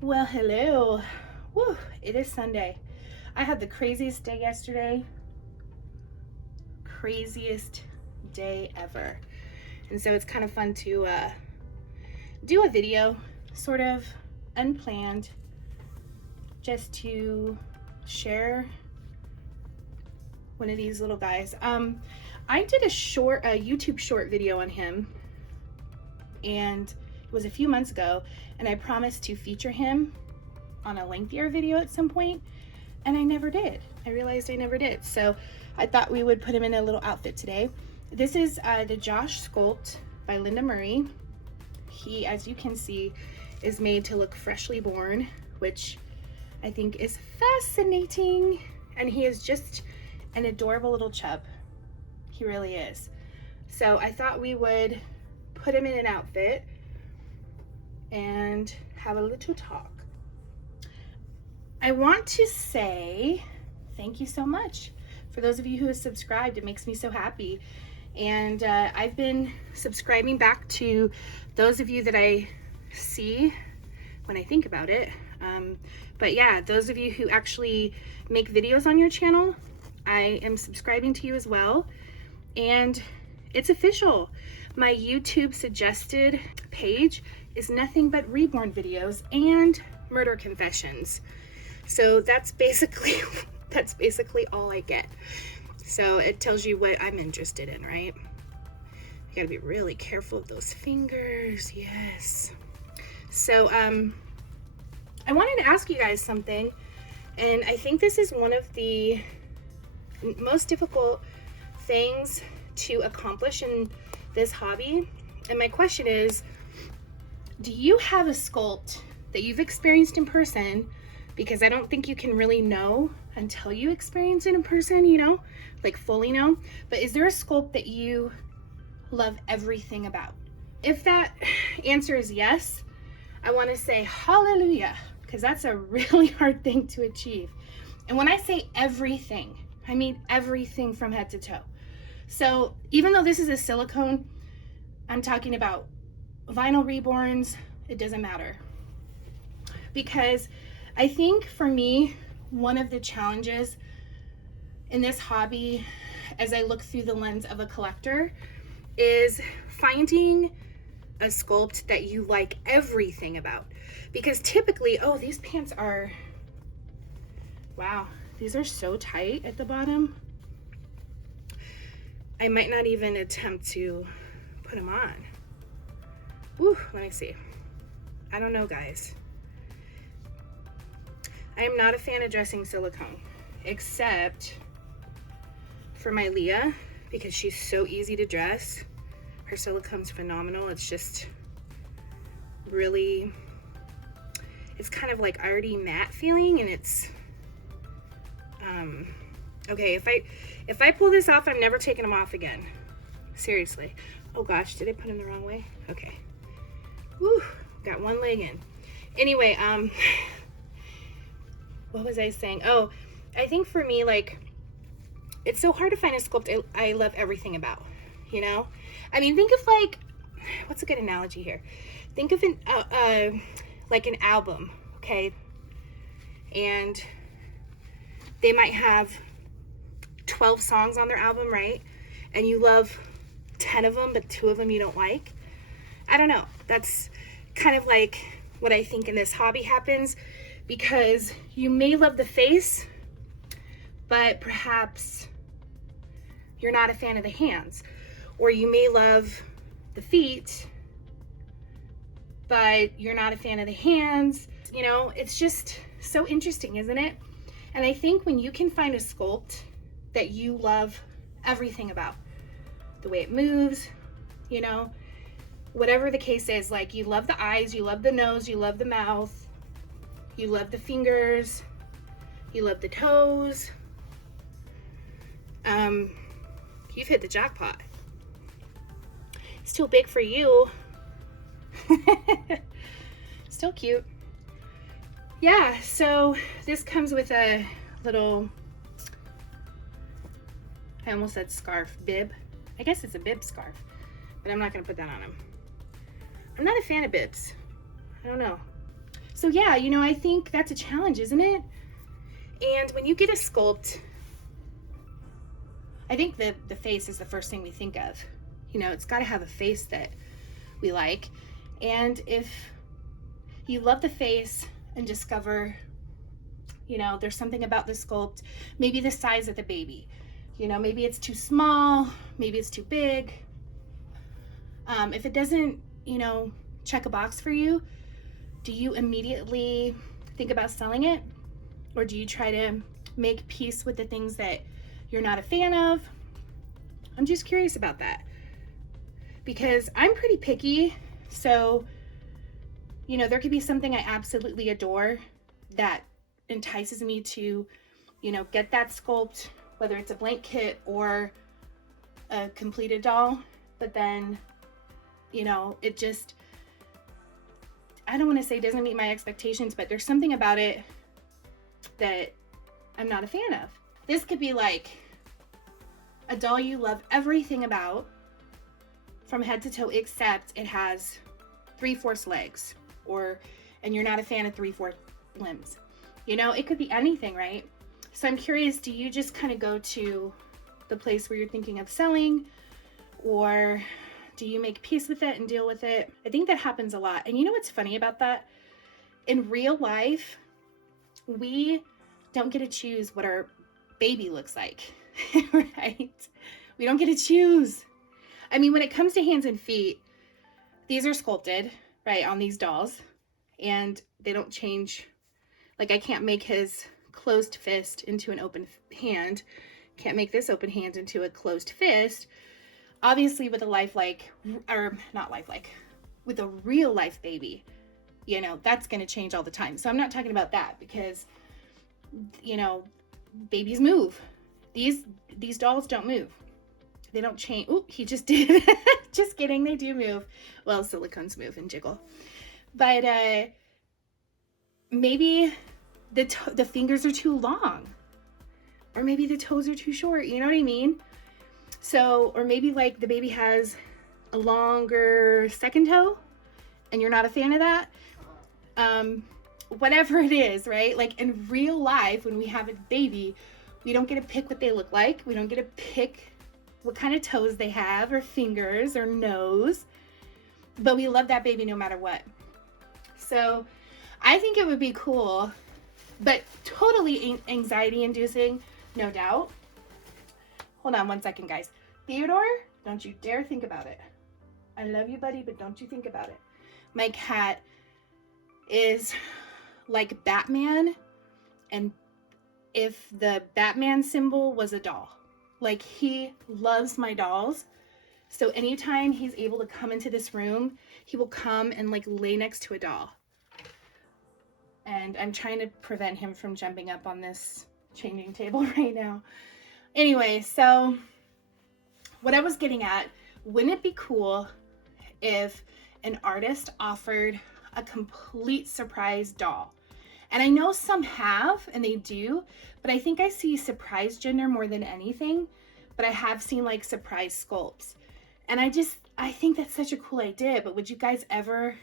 Well, hello. Woo, it is Sunday. I had the craziest day yesterday. Craziest day ever. And so it's kind of fun to do a video, sort of unplanned, just to share one of these little guys. I did a YouTube short video on him, and it was a few months ago, and I promised to feature him on a lengthier video at some point, and I never did. I realized I never did. So I thought we would put him in a little outfit today. This is the Josh Sculpt by Linda Murray. He, as you can see, is made to look freshly born, which I think is fascinating. And he is just an adorable little chub. He really is. So I thought we would put him in an outfit and have a little talk. I want to say thank you so much for those of you who have subscribed. It makes me so happy. And I've been subscribing back to those of you that I see when I think about it. But yeah, those of you who actually make videos on your channel, I am subscribing to you as well. And it's official. My YouTube suggested page is nothing but Reborn videos and murder confessions. So that's basically all I get. So it tells you what I'm interested in, right? You gotta be really careful of those fingers. Yes. So I wanted to ask you guys something, and I think this is one of the most difficult things to accomplish in this hobby. And my question is, do you have a sculpt that you've experienced in person? Because I don't think you can really know until you experience it in person, you know, like fully know. But is there a sculpt that you love everything about? If that answer is yes, I want to say hallelujah, because that's a really hard thing to achieve. And when I say everything, I mean everything from head to toe. So even though this is a silicone, I'm talking about vinyl reborns, it doesn't matter. Because I think for me, one of the challenges in this hobby, as I look through the lens of a collector, is finding a sculpt that you like everything about. Because typically, oh, these pants are, wow, these are so tight at the bottom. I might not even attempt to put them on. Woo, let me see. I don't know, guys. I am not a fan of dressing silicone, except for my Leah, because she's so easy to dress. Her silicone's phenomenal. It's just really, it's kind of like already matte feeling, and it's, okay, if I pull this off, I'm never taking them off again. Seriously. Oh gosh, did I put them the wrong way? Okay. Woo, got one leg in. Anyway, what was I saying? Oh, I think for me, like, it's so hard to find a sculpt I love everything about, you know? I mean, think of like, what's a good analogy here? Think of like an album, okay? And they might have 12 songs on their album, right? And you love 10 of them, but 2 of them you don't like. I don't know. That's kind of like what I think in this hobby happens, because you may love the face, but perhaps you're not a fan of the hands. Or you may love the feet, but you're not a fan of the hands. You know, it's just so interesting, isn't it? And I think when you can find a sculpt that you love everything about, the way it moves, you know, whatever the case is, like you love the eyes, you love the nose, you love the mouth, you love the fingers, you love the toes, you've hit the jackpot. Still big for you. Still cute. Yeah, so this comes with a little, I almost said scarf, bib. I guess it's a bib scarf, but I'm not gonna put that on him. I'm not a fan of bibs. I don't know. So yeah, you know, I think that's a challenge, isn't it? And when you get a sculpt, I think the face is the first thing we think of. You know, it's got to have a face that we like. And if you love the face and discover, you know, there's something about the sculpt, maybe the size of the baby, you know, maybe it's too small, maybe it's too big. If it doesn't, you know, check a box for you, do you immediately think about selling it? Or do you try to make peace with the things that you're not a fan of? I'm just curious about that, because I'm pretty picky. So, you know, there could be something I absolutely adore that entices me to, you know, get that sculpt, whether it's a blank kit or a completed doll. But then, you know, it just, I don't want to say doesn't meet my expectations, but there's something about it that I'm not a fan of. This could be like a doll you love everything about from head to toe, except it has 3/4 legs, and you're not a fan of 3/4 limbs. You know, it could be anything, right? So I'm curious, do you just kind of go to the place where you're thinking of selling, or do you make peace with it and deal with it? I think that happens a lot. And you know what's funny about that? In real life, we don't get to choose what our baby looks like, right? We don't get to choose. I mean, when it comes to hands and feet, these are sculpted, right, on these dolls, and they don't change. Like, I can't make his closed fist into an open hand. Can't make this open hand into a closed fist. Obviously, with a lifelike, or not lifelike, with a real life baby, you know, that's going to change all the time. So I'm not talking about that, because, you know, babies move. These dolls don't move. They don't change. Oh, he just did. Just kidding. They do move. Well, silicones move and jiggle. But maybe the fingers are too long, or maybe the toes are too short. You know what I mean? So, or maybe like the baby has a longer second toe and you're not a fan of that. Whatever it is, right? Like in real life, when we have a baby, we don't get to pick what they look like. We don't get to pick what kind of toes they have, or fingers, or nose, but we love that baby no matter what. So I think it would be cool, but totally anxiety inducing, no doubt. Hold on one second, guys. Theodore, don't you dare think about it. I love you, buddy, but don't you think about it. My cat is like Batman, and if the Batman symbol was a doll. Like, he loves my dolls. So anytime he's able to come into this room, he will come and like lay next to a doll. And I'm trying to prevent him from jumping up on this changing table right now. Anyway, so what I was getting at, wouldn't it be cool if an artist offered a complete surprise doll? And I know some have, and they do, but I think I see surprise gender more than anything. But I have seen like surprise sculpts. And I think that's such a cool idea. But would you guys ever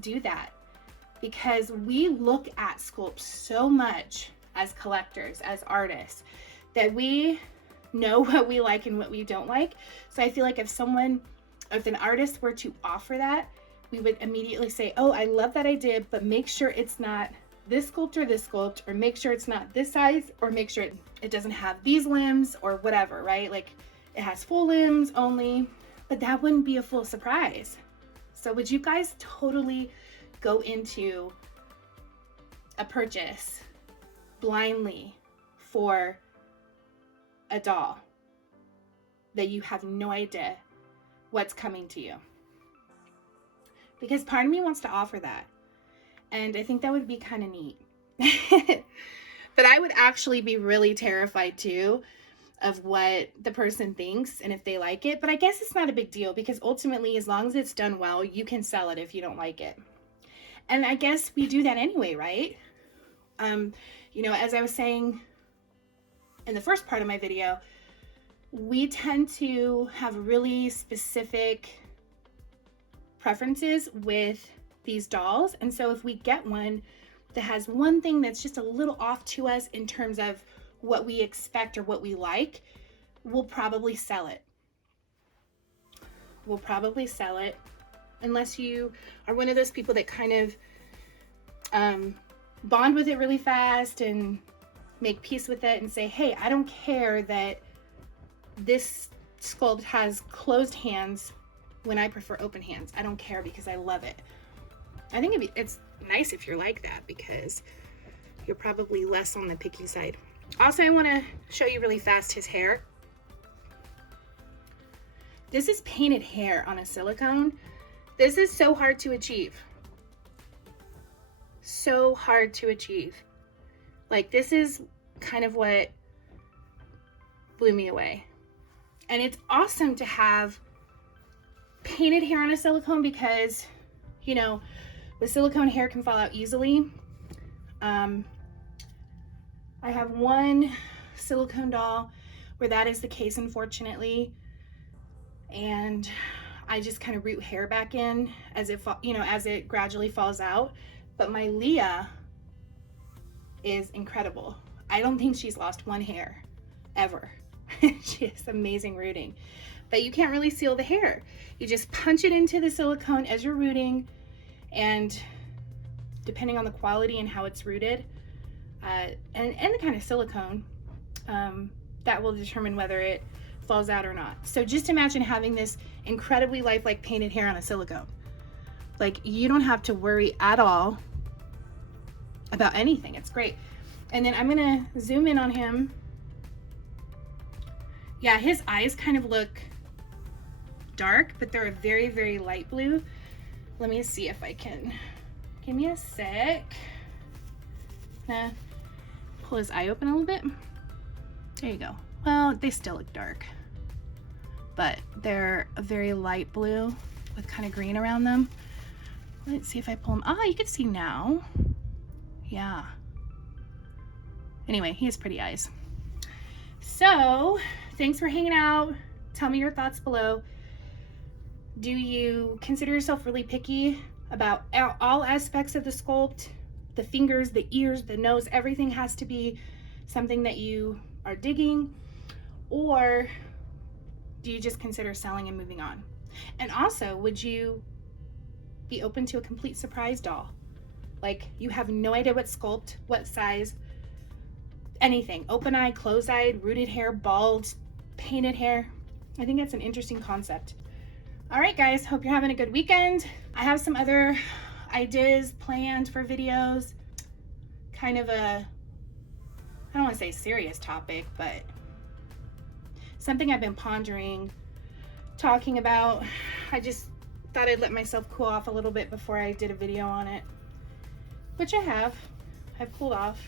do that? Because we look at sculpts so much as collectors, as artists, that we know what we like and what we don't like. So I feel like if an artist were to offer that, we would immediately say, oh, I love that idea, but make sure it's not this sculpt, or make sure it's not this size, or make sure it doesn't have these limbs, or whatever, right? Like, it has full limbs only, but that wouldn't be a full surprise. So would you guys totally go into a purchase blindly for a doll that you have no idea what's coming to you? Because part of me wants to offer that. And I think that would be kind of neat. But I would actually be really terrified too of what the person thinks and if they like it. But I guess it's not a big deal, because ultimately, as long as it's done well, you can sell it if you don't like it. And I guess we do that anyway, right? You know, as I was saying in the first part of my video, we tend to have really specific preferences with these dolls. And so if we get one that has one thing that's just a little off to us in terms of what we expect or what we like, we'll probably sell it. We'll probably sell it, unless you are one of those people that kind of bond with it really fast and make peace with it and say, hey, I don't care that this sculpt has closed hands when I prefer open hands. I don't care because I love it. I think it's nice if you're like that, because you're probably less on the picky side. Also, I want to show you really fast his hair. This is painted hair on a silicone. This is so hard to achieve. So hard to achieve. Like, this is kind of what blew me away. And it's awesome to have painted hair on a silicone because, you know, with silicone, hair can fall out easily. I have one silicone doll where that is the case, unfortunately. And I just kind of root hair back in as it, you know, as it gradually falls out. But my Leah is incredible. I don't think she's lost one hair ever. She has amazing rooting. But you can't really seal the hair. You just punch it into the silicone as you're rooting, and depending on the quality and how it's rooted, and the kind of silicone, that will determine whether it falls out or not. So just imagine having this incredibly lifelike painted hair on a silicone. Like, you don't have to worry at all about anything. It's great. And then I'm gonna zoom in on him. Yeah, his eyes kind of look dark, but they're a very, very light blue. Let me see if I can, give me a sec. Pull his eye open a little bit. There you go. Well, they still look dark, but they're a very light blue with kind of green around them. Let's see if I pull him. Ah, you can see now. Yeah. Anyway, he has pretty eyes. So, thanks for hanging out. Tell me your thoughts below. Do you consider yourself really picky about all aspects of the sculpt? The fingers, the ears, the nose, everything has to be something that you are digging? Or do you just consider selling and moving on? And also, would you be open to a complete surprise doll? Like, you have no idea what sculpt, what size, anything. Open-eyed, closed-eyed, rooted hair, bald, painted hair. I think that's an interesting concept. All right, guys, hope you're having a good weekend. I have some other ideas planned for videos. Kind of a, I don't want to say serious topic, but something I've been pondering, talking about. I just thought I'd let myself cool off a little bit before I did a video on it, which I have. I've cooled off,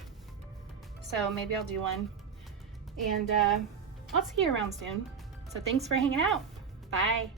so maybe I'll do one. And I'll see you around soon. So thanks for hanging out. Bye.